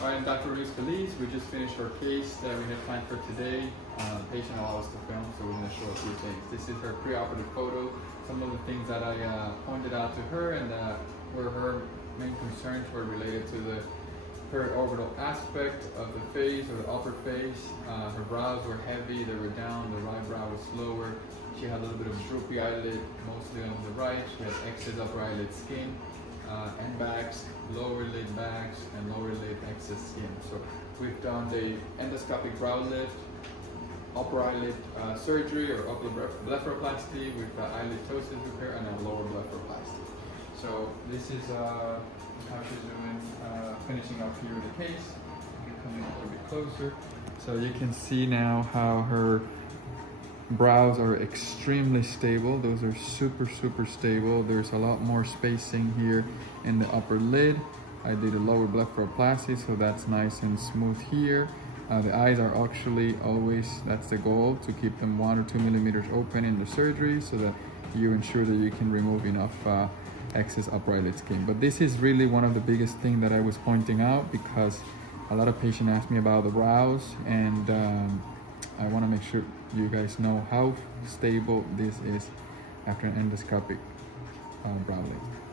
All right, I'm Dr. Rodríguez-Feliz. We just finished our case that we had planned for today. The patient allowed us to film, so we're going to show a few things. This is her preoperative photo. Some of the things that I pointed out to her and were her main concerns were related to the periorbital aspect of the face or the upper face. Her brows were heavy, they were down, the right brow was lower. She had a little bit of droopy eyelid, mostly on the right. She had excess upper eyelid skin, and bags, lower lid bags, and lower lid excess skin. So we've done the endoscopic brow lift, upper eyelid surgery or upper blepharoplasty with eyelid ptosis repair, and a lower blepharoplasty. So this is how she's doing, finishing up here the case. Coming a little bit closer. So you can see now how her brows are extremely stable. Those are super stable. There's a lot more spacing here in the upper lid. I did a lower blepharoplasty, so that's nice and smooth here. The eyes are actually always, that's the goal, to keep them 1 or 2 millimeters open in the surgery so that you ensure that you can remove enough excess upper eyelid skin. But this is really one of the biggest things that I was pointing out, because a lot of patients ask me about the brows, and I want to make sure you guys know how stable this is after an endoscopic brow lift.